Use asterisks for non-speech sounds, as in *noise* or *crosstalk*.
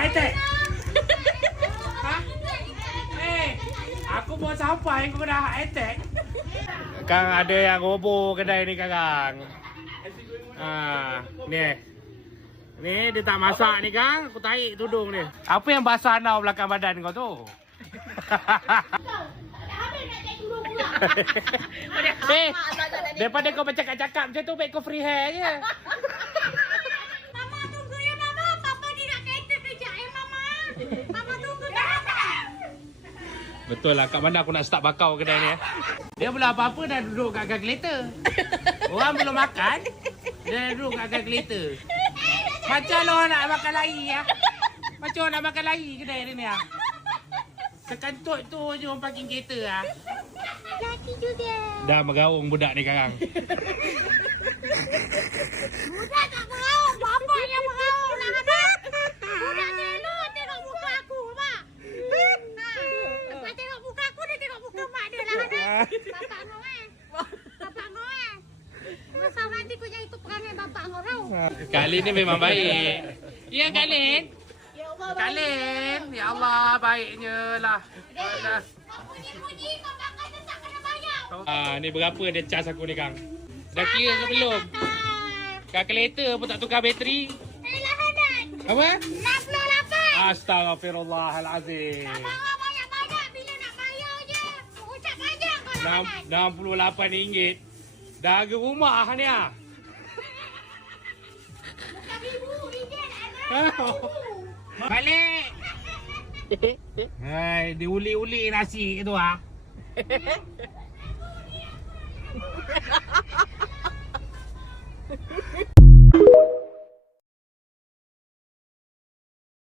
high-tech. ha? Eh, aku mau sampai kau dah high-tech. Kang ada yang roboh kedai ni Kang. Ah, ni. Ni dia tak masak ni Kang, aku tarik tudung ni. Apa yang basah nau belakang badan kau tu? *laughs* eh, daripada kau bercakap-cakap macam tu, baik kau free hair je. Betul lah, kat mana aku nak start bakau kedai ni eh. Dia belum apa-apa dah duduk kat kalkulator. Orang belum makan, dia dah duduk kat kalkulator. Macam lah orang nak makan lari ya. Macam orang nak makan lari kedai dia ni ah. Sekantut tu je orang parking kereta ah. Laki juga. Dah megaung budak ni sekarang. Budak tak meraung. Bapa yang meraung nak apa? Budak ni elok tengok muka aku, Mak. Ha. Lepas tengok muka aku, dia tengok muka mak dia lah. Kan? Bapak kau eh. Bapak kau eh. Masa nanti kau jadi tu perangai bapak kau tau. Kali ni memang baik. Ya Kak Lin? Ya Allah, Kak Lin, ya Allah baiknya lah. Alah. Kau bunyi-bunyi, kau pakai tetap kena bayar. Ah, ni berapa dia cas aku ni Kang? Dah kira ke belum? Kalkulator pun tak tukar bateri. Eh, lahanan. Apa? 68. Astaghfirullahalazim. RM68. Dah harga rumah ni ah. Ringgit anak. Balik. Hai, diuli-uli nasi tu ah.